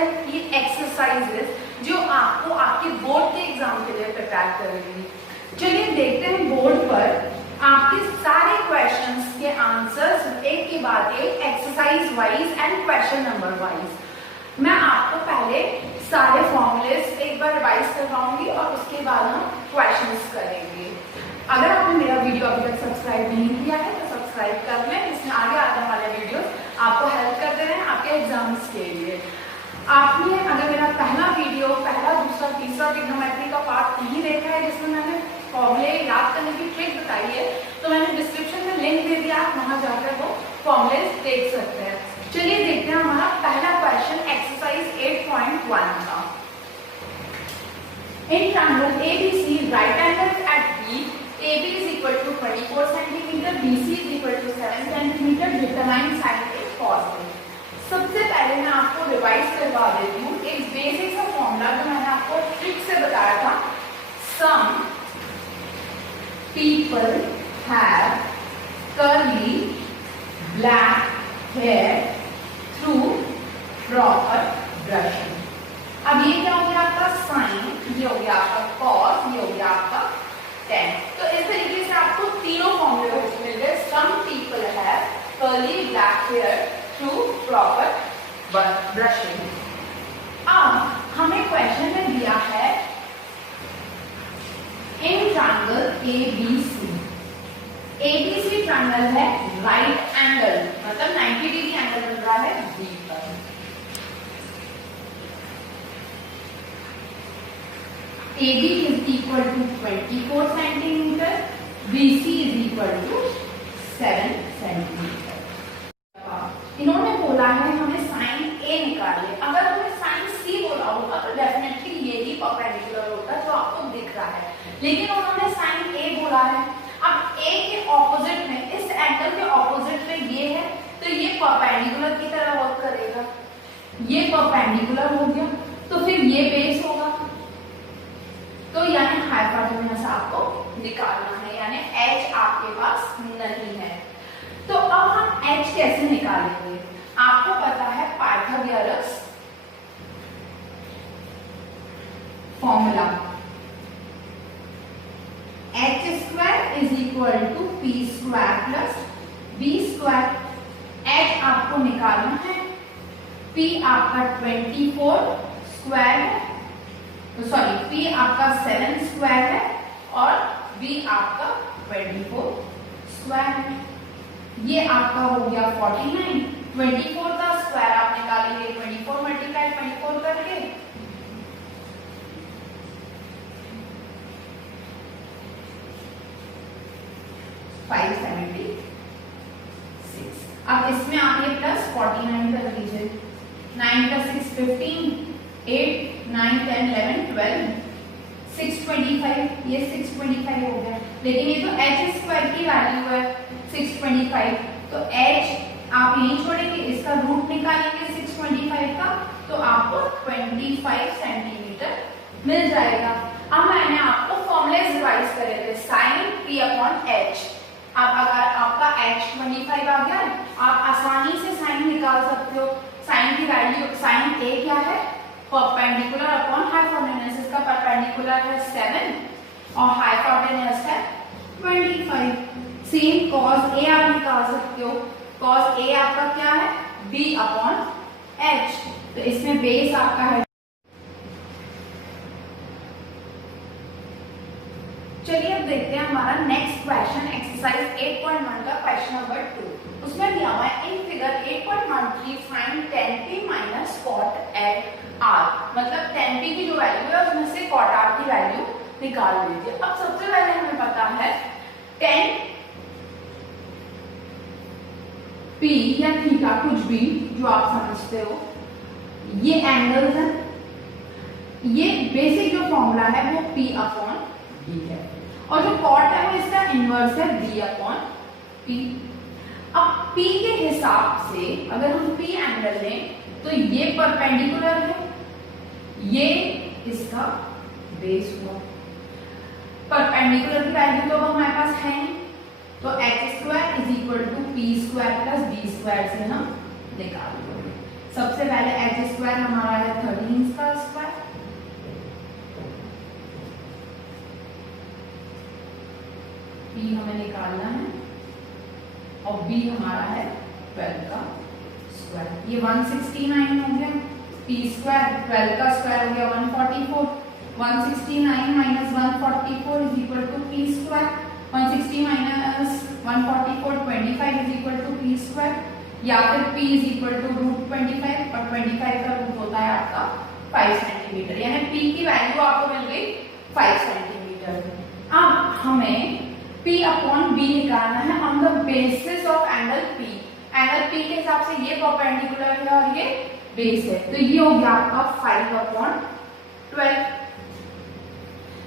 Help की exercises जो आपको आपके बोर्ड के एग्जाम के लिए प्रिपेयर करेगी। चलिए देखते हैं बोर्ड पर आपके सारे क्वेश्चंस के आंसर्स एक के बाद एक exercise wise and question number wise. मैं आपको पहले सारे फॉर्मूलेस एक बार रिवाइज करवाऊंगी और उसके बाद हम क्वेश्चंस करेंगे। अगर आपने मेरा वीडियो अभी तक सब्सक्राइब नहीं किया है तो सब्सक्राइब कर लें, इसमें आगे आने वाले वीडियोस आपको हेल्प करते रहें आपके एग्जाम्स के लिए। आपने अगर मेरा पहला वीडियो पहला दूसरा तीसरा ट्रिग्नोमेट्री का पार्ट नहीं देखा है जिसमें मैंने फॉर्मूले याद करने की ट्रिक बताई है तो मैंने डिस्क्रिप्शन में लिंक दे दिया, आप वहां जाकर वो फॉर्मूले देख सकते हैं। चलिए देखते हैं हमारा पहला क्वेश्चन एक्सरसाइज 8.1 का। In triangle ABC right angle at B AB is equal to 24 cm, BC is equal to 7 cm, determine sin A cos A। सबसे पहले मैं आपको रिवाइज करवा देती हूँ एक बेसिक सा फॉर्मूला जो मैंने आपको ट्रिक से बताया था। Some people have curly black hair through proper brushing. अब ये क्या हो गया आपका साइन, ये हो गया आपका कॉस, ये हो गया आपका टेन। तो इस तरीके से आपको तीनों फॉर्मूले मिल गए। Some people have curly black hair through proper brushing. अब हमें क्वेश्चन में दिया है in triangle ABC। ABC triangle है राइट एंगल, मतलब 90 डिग्री एंगल बन रहा है B पर। AB is equal to 24 centimeter, BC is equal to 7 centimeter। इन्होंने बोला है हमें साइन A निकालिए। अगर हमें साइन C बोला होगा तो डेफिनेटली ये ही परपेंडिकुलर होता जो आपको दिख रहा है, लेकिन उन्होंने साइन A बोला है। अब A के ऑपोजिट में, इस एंगल के ऑपोजिट में ये है तो ये परपेंडिकुलर की तरह वर्क करेगा। ये परपेंडिकुलर हो गया तो फिर ये बेस होगा, तो यानी हाइपोटेन्यूज आपको निकालना है, यानी H आपके पास नहीं है। तो अब हम H कैसे निकालेंगे? आपको पता है Pythagoras formula H square is equal to P square plus B square. H आपको निकालना है, P आपका 24 स्क्वायर है, तो सॉरी P आपका 7 स्क्वायर है और B आपका 24 स्क्वायर है। ये आपका हो गया 49। 24 का स्क्वायर आप निकालेंगे 24 मल्टीप्लाई 24 करके, अब इसमें आप ये प्लस 49 कर लीजिए। 9 प्लस 6 15, 8 9 10 11 12, 625, ये 625 हो गया। लेकिन ये तो H स्क्वायर की वैल्यू है 625, तो H आप यहीं छोड़ेंगे, इसका रूट निकालेंगे 625 का तो आपको 25 सेंटीमीटर मिल जाएगा। अब मैंने आपको फॉर्मूले रिवाइज करे थे, साइन P अपॉन H। अब अगर आपका H 25 आ गया, आप आसानी से साइन निकाल सकते हो। साइन की वैल्यू, साइन A क्या है? Perpendicular upon hypotenuse. इसका परपेंडिकुलर है 7 और हाइपोटेन्यूज है 25। सेम कॉस A आप निकाल सकते हो। कॉस A आपका क्या है? B upon H। तो इसमें बेस आपका है। चलिए अब देखते हैं हमारा नेक्स्ट क्वेश्चन एक्सरसाइज 8.1 का क्वेश्चन नंबर 2। उसमें दिया हुआ है in figure 8.13 find tan P minus cot R। मतलब tan P की जो वैल्यू है उसमें से cot R की वैल्यू निकाल लीजिए। अब सबसे पहले हमें पता है tan P या थीटा, कुछ भी जो आप समझते हो, ये एंगल है। ये बेसिक जो फॉर्मूला है वो P अपॉन B है और जो cot है वो इसका इनवर्स है B अपॉन P। अब P के हिसाब से अगर हम P एंगल लें तो ये परपेंडिकुलर है, ये इसका बेस हुआ। परपेंडिकुलर की वैल्यू तो हमारे पास है नहीं, तो h² is equal to P² plus B² से हम निकाल देंगे। सबसे पहले एच स्क्वायर हमारा है 13 का स्क्वायर, पी हमें निकालना है, और बी हमारा है 12 का स्क्वायर। ये 169 हो गया, पी स्क्वायर 12 का स्क्वायर हो गया 144, 169 minus 144 is equal to P square, 160 minus 144 25 is equal to P square, या फिर p is equal to root 25, और 25 का रूट होता है आपका 5 सेंटीमीटर, यानी p की वैल्यू आपको मिल गई 5 सेंटीमीटर। अब हमें p अपॉन b निकालना है on the basis of angle p। Angle p के हिसाब से ये परपेंडिकुलर है और ये बेस है, तो ये हो गया आपका 5 अपॉन 12।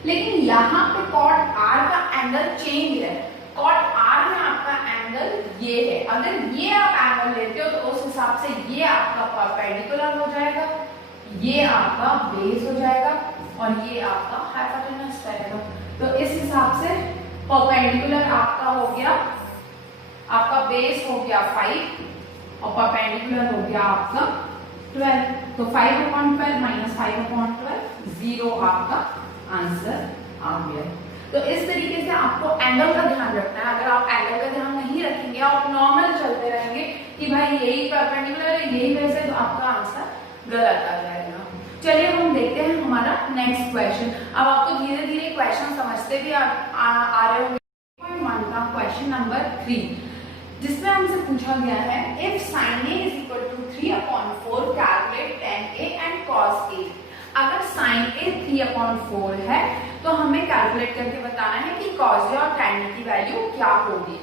लेकिन यहाँ पे कॉट r का एंगल चेंज है, कॉट r में आपका एंगल ये है, अगर ये आप एंगल लेते हो तो उस हिसाब से ये आपका परपेंडिकुलर हो जाएगा, ये आपका बेस हो जाएगा, और ये आपका हाइपोटेनस रहेगा। तो इस हिसाब से परपेंडिकुलर आपका हो गया, आपका बेस हो गया 5 और परपेंडिकुलर हो गया आपका 12। तो 5 अपॉन 12 माइनस 5 अपॉन 12 0 आपका आंसर आ गया। तो इस तरीके से आपको एंगल का ध्यान रखना है। अगर आप एंगल का ध्यान नहीं रखेंगे, आप नॉर्मल चलते रहेंगे कि भाई यही परपेंडिकुलर है, यही बेस है, तो आपका आंसर गलत आ जाएगा। चलिए हम देखते हैं हमारा नेक्स्ट क्वेश्चन। अब आपको धीरे धीरे क्वेश्चन समझते भी आ रहे होंगे। 1 का क्वेश्चन नंबर 3, जिसमें हमसे पूछा गया है if sin a is equal to 3/4 calculate tan a and cos a। अगर sin a 3/4 है तो हमें कैलकुलेट करके बताना है कि cos a और tan a की वैल्यू क्या होगी।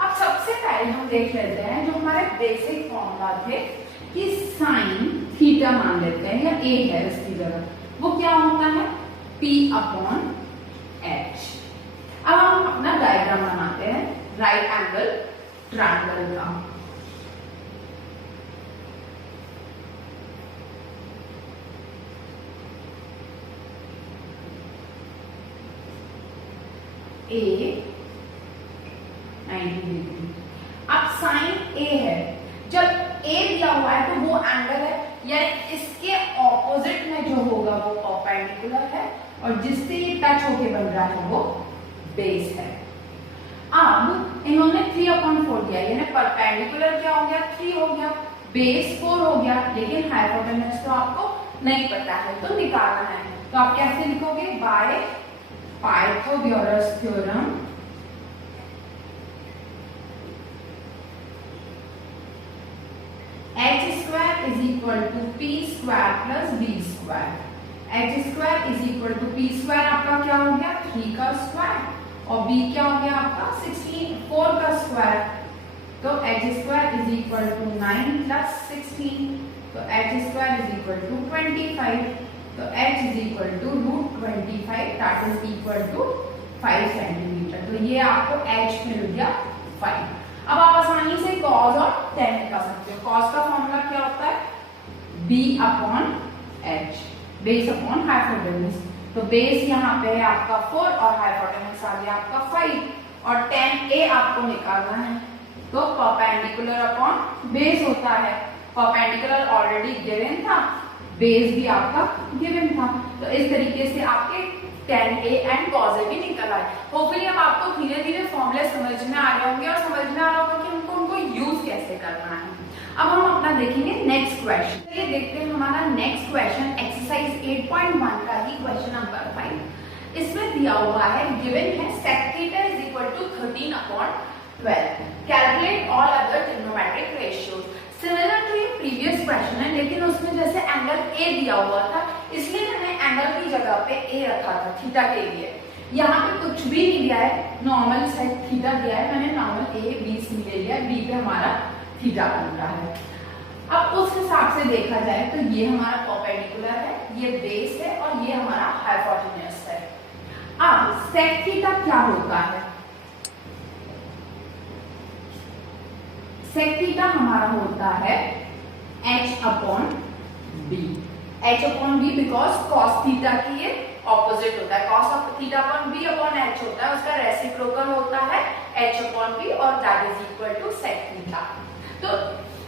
अब सबसे पहले हम देख लेते हैं जो हमारे बेसिक फॉर्मूला थे कि sin थीटा मान लेते हैं, या a है इसकी जगह, वो क्या होता है p अपॉन h। अब हम अपना डायग्राम बनाते हैं राइट एंगल ट्रायंगल का। A 90 degree. अब साइन A है, जब A दिया हुआ है तो वो एंगल है, यानी इसके ऑपोजिट में जो होगा वो परपेंडिकुलर है, और जिससे ये टच होके बन रहा है वो बेस है। अब इन्होंने 3/4 दिया, यानी परपेंडिकुलर क्या हो गया 3 हो गया, बेस 4 हो गया, लेकिन हाइपोटेनस तो आपको नहीं पता है तो निकालना है। तो आप कैसे लिखोगे, by Pythagoras theorem h square is equal to p square plus b square. h square is equal to p square आपका क्या हो गया 3 का स्क्वायर, और b क्या हो गया आपका 4 का स्क्वायर। तो h square is equal to 9 plus 16, तो h square is equal to 25, तो h is equal to root 25 that is equal to 5 centimetre. तो ये आपको h मिल गया 5। अब आप आसानी से cos और tan निकाल सकते हो। cos का फॉर्मूला क्या होता है b upon h, base upon hypotenuse. तो बेस यहाँ पे है आपका 4 और हाइपोटेनस आ गया आपका 5, और tan a आपको निकालना है, तो परपेंडिकुलर अपॉन बेस होता है। परपेंडिकुलर ऑलरेडी गिवन था, बेस भी आपका गिवन था, तो इस तरीके से आपके tan a and cos a भी निकल आए। होपफुली अब आपको धीरे धीरे फॉर्मूले समझ में आ रहे होंगे और समझ में आ रहा होगा कि उनको यूज कैसे करना है। अब हम अपना देखेंगे नेक्स्ट क्वेश्चन। चलिए देखते हैं हमारा नेक्स्ट क्वेश्चन एक्सरसाइज 8.1 का ही क्वेश्चन नंबर 5। इसमें दिया हुआ है गिवन है sec theta is equal to 13/12, calculate all other trigonometric ratios. Similar to ये प्रीवियस क्वेश्चन है, लेकिन उसमें जैसे एंगल A दिया हुआ था इसलिए मैंने एंगल की जगह पे A रखा था थीटा के लिए। यहाँ पे कुछ भी नहीं दिया है, नॉर्मल साइड थीटा दिया है, मैंने नॉर्मल A B ले लिया, B पे हमारा थीटा बन रहा है। अब उस हिसाब से देखा जाए तो ये हमारा परपेंडिकुलर है, ये बेस है, और ये हमारा हाइपोटेनस है। अब सेक थीटा क्या होता है, सेक थीटा हमारा होता है h upon b। h upon b because cos theta की ये ऑपोजिट होता है, cos of theta upon b upon h होता है, उसका रेसिप्रोकल होता है h अपॉन b, और that is equal to sec theta. तो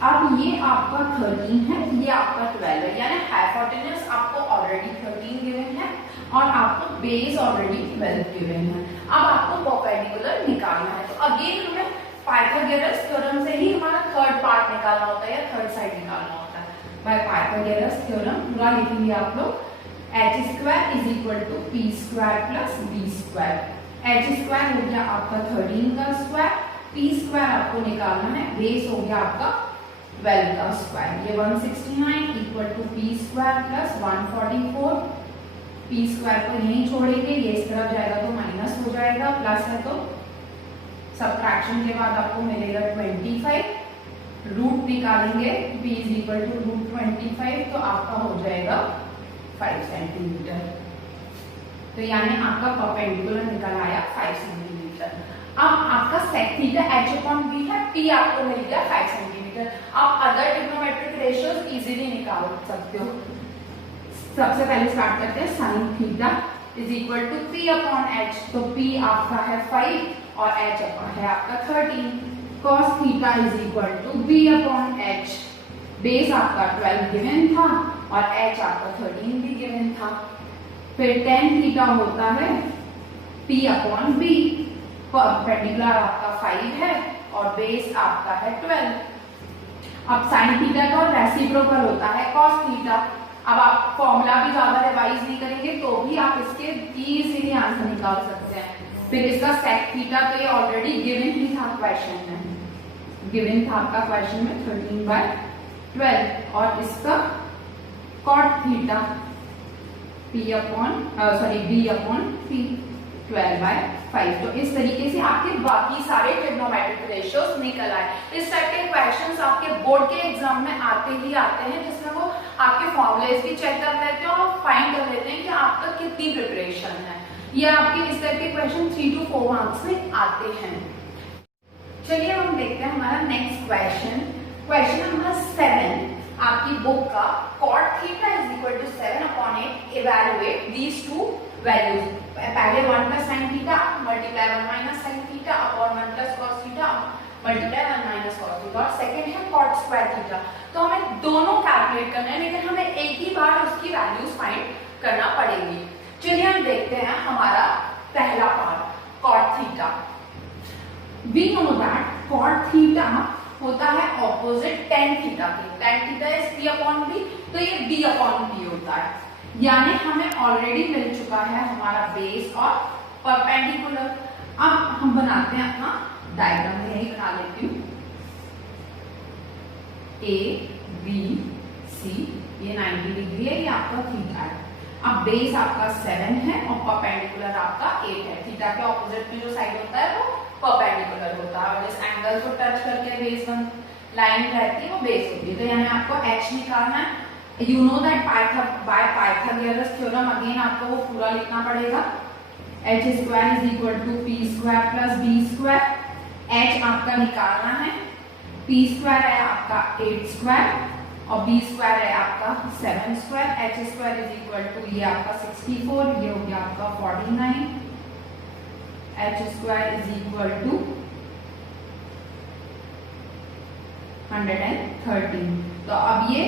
अब ये आपका 13 है, ये आपका 12 है, यानी हाइपोटेन्यूज आपको ऑलरेडी 13 गिवन है और आपको बेस ऑलरेडी 12 गिवन है। अब आपको परपेंडिकुलर निकालना है। तो अगेन हमें पाइथागोरस थ्योरम से ही हमारा थर्ड पार्ट निकालना होता है या थर्ड साइड निकालना होता है। बाय पाइथागोरस थ्योरम पूरा लिखेंगे आप लोग, h² is equal to p² plus b²। h² हो गया आपका 13 का स्क्वायर, p² आपको निकालना है, बेस हो गया आपका 12 का स्क्वायर। ये 169 equal to p² plus 144। p² को यहीं छोड़ेंगे, ये इस तरफ जाएगा तो माइनस हो जाएगा, प्लस है तो सब्ट्रैक्शन के बाद आपको मिलेगा 25। रूट निकालेंगे, p is equal to root 25, तो आपका हो जाएगा 5 सेंटीमीटर। तो यानी आपका परपेंडिकुलर निकल आया 5 सेंटीमीटर। अब आपका सेक थीटा h/b है, p आपको मिल गया 5 सेंटीमीटर। आप अदर ट्रिग्नोमेट्रिक रेशियोज इजीली निकाल सकते हो। सबसे पहले स्टार्ट करते हैं, sine theta is equal to p/h, तो p आपका है 5 और h है आपका 13। cos theta is equal to b/h, base आपका 12 गिवन था और h आपका 13 भी गिवन था। फिर tan थीटा होता है p/b, परपेंडिकुलर आपका 5 है और बेस आपका है 12। अब sin थीटा का रेसिप्रोकल होता है cos थीटा। अब आप फॉर्मूला भी ज्यादा रिवाइज नहीं करेंगे तो भी आप इसके इजीली आंसर निकाल सकते हैं। फिर इसका sec थीटा तो ये ऑलरेडी गिवन ही था क्वेश्चन में, गिवन था आपका क्वेश्चन में 13/12। और इसका cot थीटा b/p 12/5। तो इस तरीके से आपके बाकी सारे ट्रिग्नोमेट्रिक रेशियोज निकल आए। इस टाइप के क्वेश्चंस आपके बोर्ड के एग्जाम में आते ही आते हैं, जिसमें वो आपके फॉर्मूलेज भी चेक कर लेते हैं और फाइंड कर लेते हैं कि आपका कितनी प्रिपरेशन है। ये आपके इस टाइप के क्वेश्चन 3 to 4 मार्क्स में आते हैं। चलिए हम देखते हैं हमारा नेक्स्ट क्वेश्चन, क्वेश्चन नंबर 7 आपकी बुक का। cot theta is equal to 7/8, evaluate these two values. पहले 1 plus sin theta multiply 1 minus sin theta upon 1 plus cos theta multiply 1 minus cos theta, और सेकंड है cot स्क्वायर थीटा। तो हमें दोनों calculate करना है, लेकिन हमें एक ही बार उसकी वैल्यूज फाइंड करना पड़ेगी। चलिए हम देखते हैं हमारा पहला part cot theta. We know that cot theta होता है ऑपोजिट tan थीटा के। tan थीटा इज p/b, तो ये b/p होता है। यानी हमें ऑलरेडी मिल चुका है हमारा बेस और परपेंडिकुलर। अब हम बनाते हैं अपना डायग्राम, में यही बना लेती हूँ। A B C, ये 90 डिग्री है, ये आपका थीटा है। अब बेस आपका 7 है और परपेंडिकुलर आपका 8 है। थीटा के ऑपोजिट में जो साइड होता है वो परपेंडिकुलर होता है, और जिस एंगल को टच करके बेस लाइन रहती है वो बेस होती है। तो यानी आपको h निकालना है। You know that by Pythagoras theorem, again आपको वो पूरा लिखना पड़ेगा। h² is equal to p² plus b²। h आपका निकालना है, p² है आपका 8² और b² है आपका 7²। h² इज इक्वल टू ये आपका 64, ये हो गया आपका 49। h² is equal to 113। तो अब ये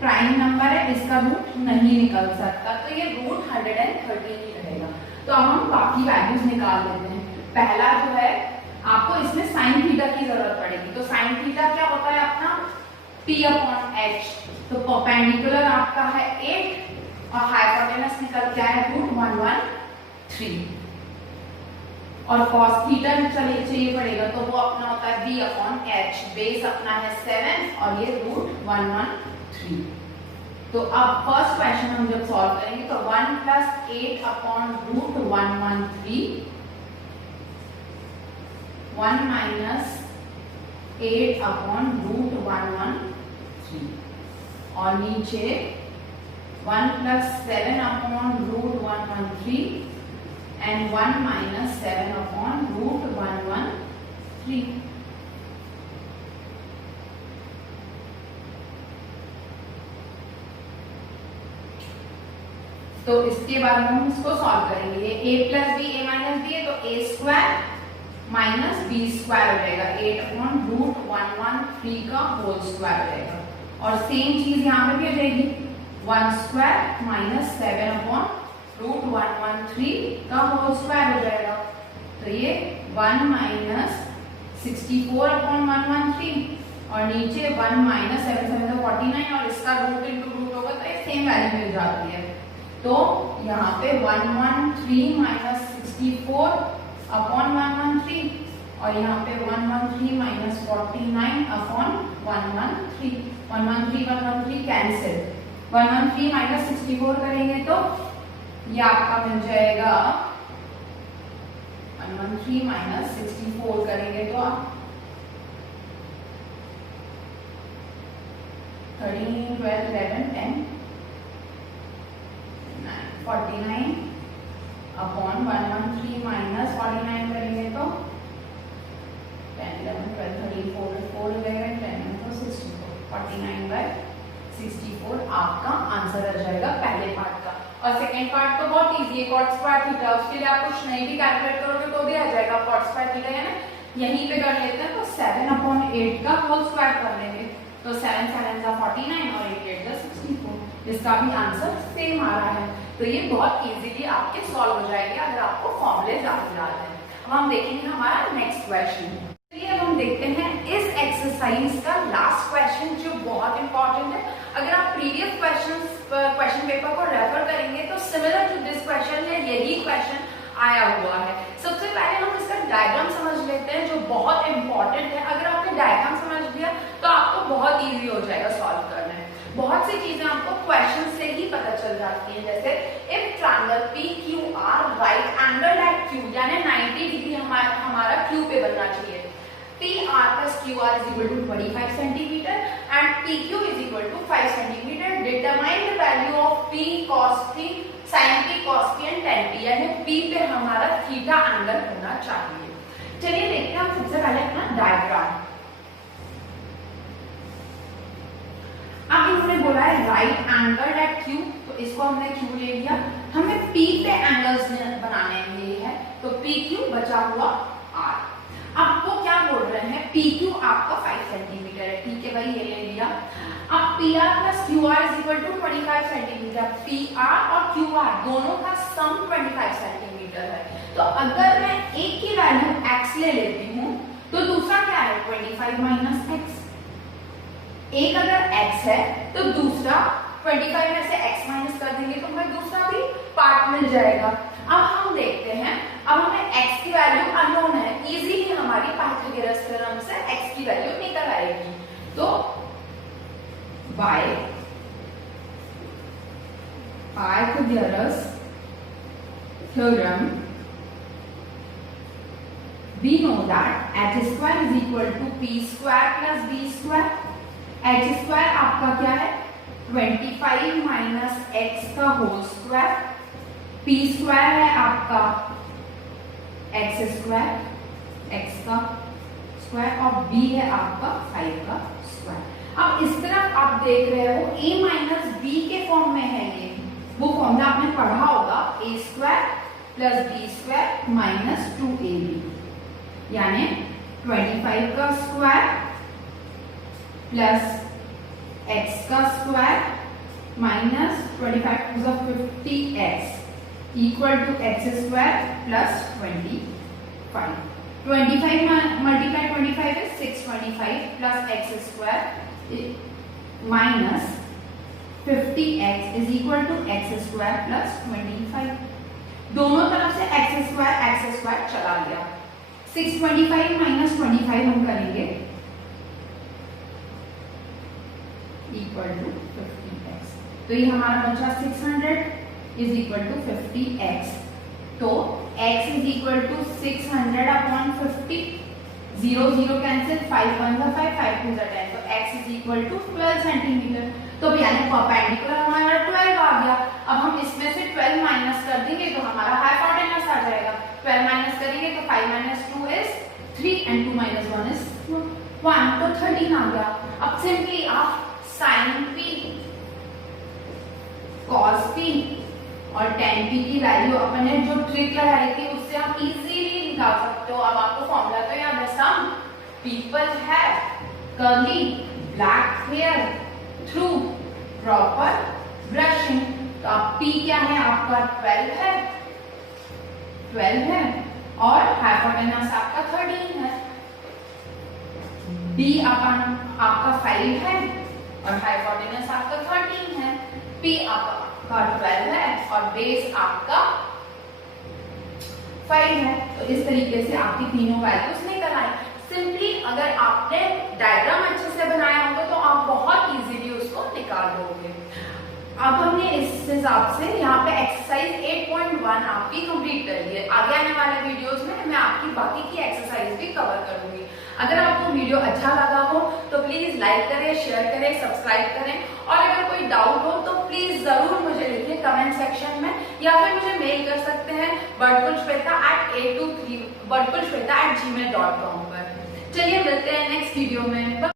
प्राइम नंबर है, इसका रूट नहीं निकल सकता, तो ये रूट 113 ही रहेगा। तो अब हम बाकी वैल्यूज निकाल लेते हैं। पहला जो है आपको इसमें साइन थीटा की जरूरत पड़ेगी। तो साइन थीटा क्या होता है अपना p/h। तो परपेंडिकुलर आपका है 8 और हाइपोटेनस निकल के आया रूट 113। और cos थीटा चाहिए पड़ेगा, तो वो अपना होता है b/h। बेस अपना है 7 और ये रूट 113। तो अब फर्स्ट क्वेश्चन हम जब सॉल्व करेंगे तो 1 प्लस 8/रूट 113, 1 माइनस 8/रूट 113, और नीचे 1 प्लस 7/रूट 113 and 1 minus 7/रूट 113। तो इसके बाद हम इसको सॉल्व करेंगे। ये a plus B, a minus B है, तो a² माइनस बी स्क्वायर हो जाएगा, 8/√113 का होल स्क्वायर हो जाएगा। और सेम चीज यहाँ पे भी हो जाएगी, 1 स्क्वायर माइनस 7/√113 का होल स्क्वायर हो जाएगा। तो ये 1 माइनस 64/113 और नीचे 1 माइनस 7/749 और इसका रूट इंटू रूट होगा तो ये सेम वैल्यू मिल जाती है। तो यहाँ पे 113 माइनस 64/113 और यहाँ पे 113 माइनस 49/113, 113 कैंसिल, 113 माइनस 64 करेंगे तो ये आपका मिल जाएगा, 113 माइनस 64 करेंगे तो आप 13, 12, 11, 10, 49/113 माइनस 49 करेंगे तो 10, 11, 12, 13, 4 हो जाएगा, 10 तो 64, 49/64 आपका आंसर आ जाएगा पहले पार्ट का। और सेकेंड पार्ट तो बहुत इजी है, cot स्क्वायर थीटा, उसके लिए आप कुछ नहीं भी कैलकुलेट करोगे तो भी आ जाएगा। cot स्क्वायर थीटा है ना, यहीं पे कर लेते हैं तो 7/8 का होल स्क्वायर कर लेंगे तो 7 7 49 और 8 8 64, इसका भी आंसर सेम आ रहा है। तो ये बहुत इजीली आपके सॉल्व हो जाएंगे अगर आपको फॉर्मूले याद है। अब हम देखेंगे हमारा नेक्स्ट क्वेश्चन। चलिए अब हम देखते हैं इस एक्सरसाइज का लास्ट क्वेश्चन जो बहुत इंपॉर्टेंट है। अगर आप प्रीवियस क्वेश्चन पेपर को रेफर करेंगे तो सिमिलर टू दिस क्वेश्चन है यही क्वेश्चन आया हुआ है। सबसे पहले हम इसका डायग्राम समझ लेते हैं जो बहुत इंपॉर्टेंट है। अगर आपने डायग्राम समझ लिया तो आपको बहुत इजी हो जाएगा सॉल्व करना है। बहुत सी चीजें आपको क्वेश्चन से ही पता चल जाती है, जैसे if triangle PQR right angle at Q, यानी 90 डिग्री हमारा Q पे बनना चाहिए। PR plus QR is equal to 25 centimeter and PQ is equal to 5 centimeter. Determine the value of P cos P, sin P cos P and tan P, यानी P पे हमारा theta angle होना चाहिए। चलिए देखते हैं हम सबसे पहले अपना डायग्राम। अब इन्होंने बोला है राइट एंगल एट Q, तो इसको हमने Q ले लिया। हमें P पे एंगल्स बनाने हैं तो PQ बचा हुआ R। अब वो क्या बोल रहे हैं, PQ आपका 5 सेंटीमीटर है, ठीक है भाई, ये ले लिया। अब PR plus QR is equal to 25 centimetre, PR और QR दोनों का सम 25 सेंटीमीटर है। तो अगर मैं एक की वैल्यू x ले लेती हूँ तो दूसरा क्या है, 25 माइनस x। एक अगर x है तो दूसरा 25 में से x माइनस कर देंगे तो हमें दूसरा भी पार्ट मिल जाएगा। अब हम देखते हैं, अब हमें x की वैल्यू अननोन है, इजीली हमारी पाइथागोरस थ्योरम से x की वैल्यू निकल आएगी। तो by Pythagoras theorem we know that h square is equal to p square plus b square। h square आपका क्या है, 25 माइनस x का होल स्क्वायर, p स्क्वायर है आपका x स्क्वायर, x का स्क्वायर और b है आपका 5 का स्क्वायर। अब इस तरफ आप देख रहे हो a माइनस b के फॉर्म में है, ये वो फॉर्मूला आपने पढ़ा होगा, a square plus b square minus 2ab, यानी 25 का स्क्वायर प्लस x का square minus 25 to the 50x equal to x square plus 25। 25 multiply 25 is 625 plus x square minus 50x is equal to x square plus 25। दोनों तरफ से x square चला गया। 625 minus 25 हम करेंगे इक्वल टू 50x, तो ये हमारा बचा 600 इज इक्वल टू 50x। तो x is equal to 600/50, 0 0 cancel, 5 1 5 5 2 10, तो x is equal to 12 centimetre. तो यानी परपेंडिकुलर हमारा 12 आ गया। अब हम इसमें से 12 माइनस कर देंगे तो हमारा हाइपोटेनस आ जाएगा। 12 माइनस करेंगे तो 5 minus 2 is 3 and 2 minus 1 is 1, तो 13 आ गया। अब सिंपली आप sin p cos p और tan p की वैल्यू अपने जो ट्रिक लगाई थी उससे आप इजीली निकाल सकते हो। अब आपको फॉर्मूला तो याद है, some people have curly black hair through proper brushing. तो आप P क्या है आपका 12 है, 12 है और हाइपोटेनस आपका 13 है। D अपन आपका 5 है और हाइपोटेनस आपका 13 है। P आपका 12 है और बेस आपका 5 है। तो इस तरीके से आपकी तीनों वैल्यूज निकल आए। सिंपली अगर आपने डायग्राम अच्छे से बनाया होगा तो आप बहुत इजीली उसको निकाल दोगे। अब हमने इस हिसाब से यहाँ पे एक्सरसाइज 8.1 आपकी कंप्लीट कर ली है। आगे आने वाले वीडियोस में मैं आपकी बाकी की एक्सरसाइज भी कवर करूंगी। अगर आपको वीडियो अच्छा लगा हो तो प्लीज लाइक करें, शेयर करें, सब्सक्राइब करें और अगर कोई डाउट हो तो प्लीज जरूर मुझे लिखिए कमेंट सेक्शन में या फिर मुझे मेल कर सकते हैं birdkulshweta@gmail.com पर। चलिए मिलते हैं नेक्स्ट वीडियो में।